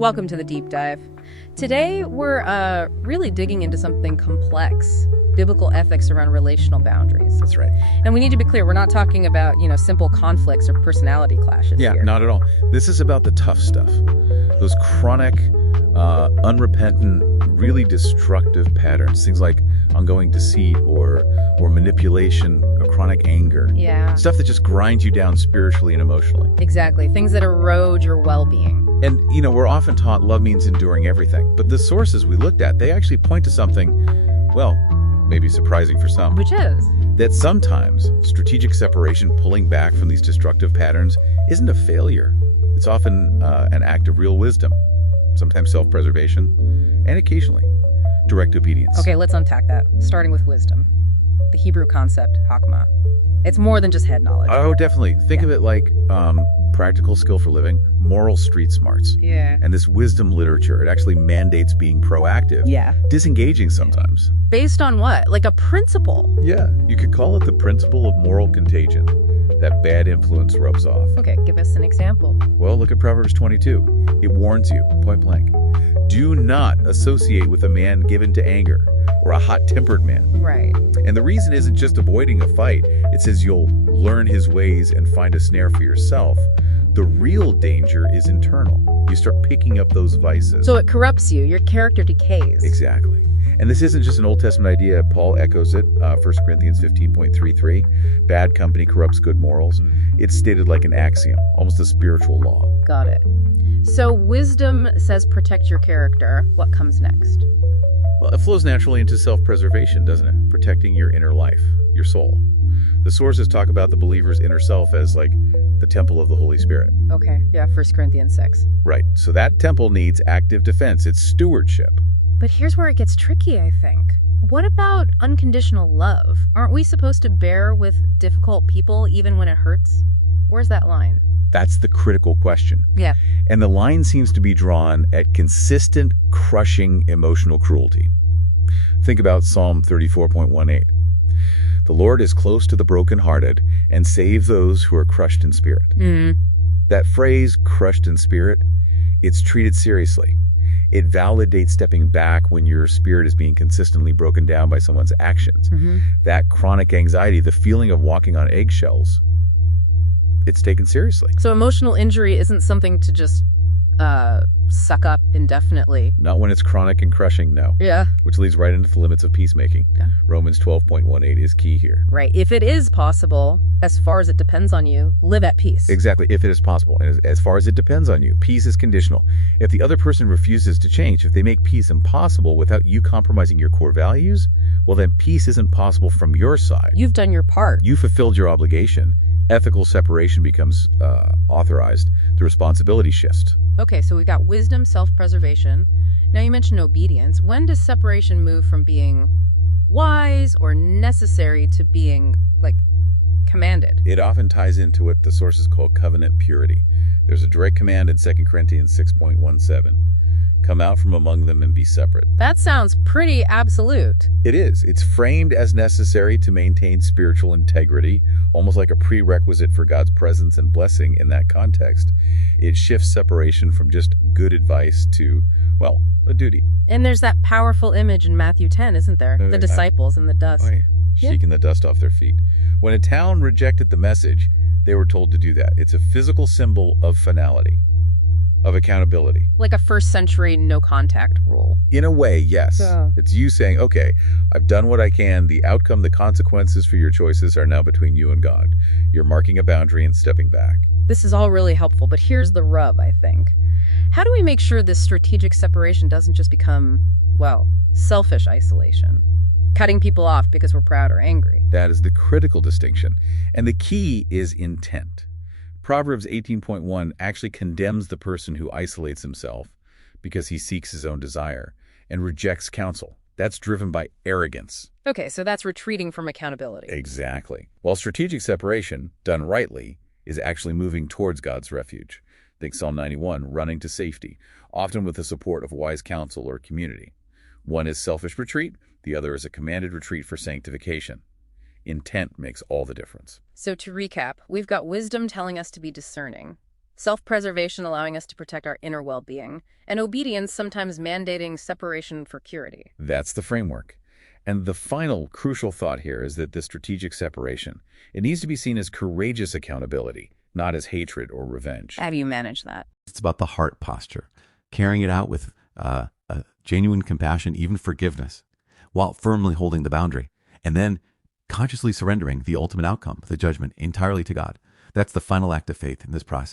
Welcome to the deep dive. Today, we're really digging into something complex, biblical ethics around relational boundaries. That's right. And we need to be clear, we're not talking about, simple conflicts or personality clashes here. Not at all. This is about the tough stuff. Those chronic, unrepentant, really destructive patterns. Things like ongoing deceit or manipulation or chronic anger. Yeah. Stuff that just grinds you down spiritually and emotionally. Exactly. Things that erode your well-being. And, we're often taught love means enduring everything. But the sources we looked at, they actually point to something, well, maybe surprising for some. Which is? That sometimes strategic separation, pulling back from these destructive patterns, isn't a failure. It's often an act of real wisdom, sometimes self-preservation, and occasionally direct obedience. Okay, let's unpack that, starting with wisdom. The Hebrew concept, hakma. It's more than just head knowledge. Oh, definitely. Think of it like practical skill for living, moral street smarts. Yeah. And this wisdom literature, it actually mandates being proactive. Yeah. Disengaging sometimes. Based on what? Like a principle? Yeah, you could call it the principle of moral contagion. That bad influence rubs off. Okay, give us an example. Well, look at Proverbs 22. It warns you, point blank. Do not associate with a man given to anger or a hot-tempered man. Right. And the reason isn't just avoiding a fight. It says you'll learn his ways and find a snare for yourself. The real danger is internal. You start picking up those vices. So it corrupts you. Your character decays. Exactly. And this isn't just an Old Testament idea. Paul echoes it, 1 Corinthians 15.33. Bad company corrupts good morals. It's stated like an axiom, almost a spiritual law. Got it. So wisdom says protect your character. What comes next? Well, it flows naturally into self-preservation, doesn't it? Protecting your inner life, your soul. The sources talk about the believer's inner self as like the temple of the Holy Spirit. Okay, yeah, 1 Corinthians 6. Right. So that temple needs active defense. It's stewardship. But here's where it gets tricky, I think. What about unconditional love? Aren't we supposed to bear with difficult people even when it hurts? Where's that line? That's the critical question. Yeah. And the line seems to be drawn at consistent, crushing emotional cruelty. Think about Psalm 34.18. The Lord is close to the brokenhearted and save those who are crushed in spirit. That phrase, crushed in spirit, it's treated seriously. It validates stepping back when your spirit is being consistently broken down by someone's actions. That chronic anxiety, the feeling of walking on eggshells, it's taken seriously. So emotional injury isn't something to just suck up indefinitely. Not when it's chronic and crushing, no. Yeah. Which leads right into the limits of peacemaking. Yeah. Romans 12.18 is key here. Right. If it is possible, as far as it depends on you, live at peace. Exactly. If it is possible. And as far as it depends on you, peace is conditional. If the other person refuses to change, if they make peace impossible without you compromising your core values, well, then peace isn't possible from your side. You've done your part. You fulfilled your obligation. Ethical separation becomes authorized. The responsibility shifts. Okay, so we've got wisdom, self-preservation. Now you mentioned obedience. When does separation move from being wise or necessary to being, commanded? It often ties into what the sources call covenant purity. There's a direct command in 2 Corinthians 6.17. Come out from among them and be separate. That sounds pretty absolute. It is. It's framed as necessary to maintain spiritual integrity, almost like a prerequisite for God's presence and blessing in that context. It shifts separation from just good advice to, well, a duty. And there's that powerful image in Matthew 10, isn't there? The disciples in the dust. Oh, yeah. Shaking the dust off their feet. When a town rejected the message, they were told to do that. It's a physical symbol of finality, of accountability. Like a first century no contact rule. In a way, yes. Yeah. It's you saying, okay, I've done what I can. The outcome, the consequences for your choices are now between you and God. You're marking a boundary and stepping back. This is all really helpful, but here's the rub, I think. How do we make sure this strategic separation doesn't just become, selfish isolation? Cutting people off because we're proud or angry. That is the critical distinction. And the key is intent. Proverbs 18.1 actually condemns the person who isolates himself because he seeks his own desire and rejects counsel. That's driven by arrogance. Okay, so that's retreating from accountability. Exactly. While strategic separation, done rightly, is actually moving towards God's refuge. Think Psalm 91, running to safety, often with the support of wise counsel or community. One is selfish retreat, the other is a commanded retreat for sanctification. Intent makes all the difference. So to recap, we've got wisdom telling us to be discerning, self-preservation allowing us to protect our inner well-being, and obedience sometimes mandating separation for purity. That's the framework. And the final crucial thought here is that this strategic separation, it needs to be seen as courageous accountability, not as hatred or revenge. How do you manage that? It's about the heart posture, carrying it out with a genuine compassion, even forgiveness, while firmly holding the boundary, and then consciously surrendering the ultimate outcome, the judgment, entirely to God. That's the final act of faith in this process.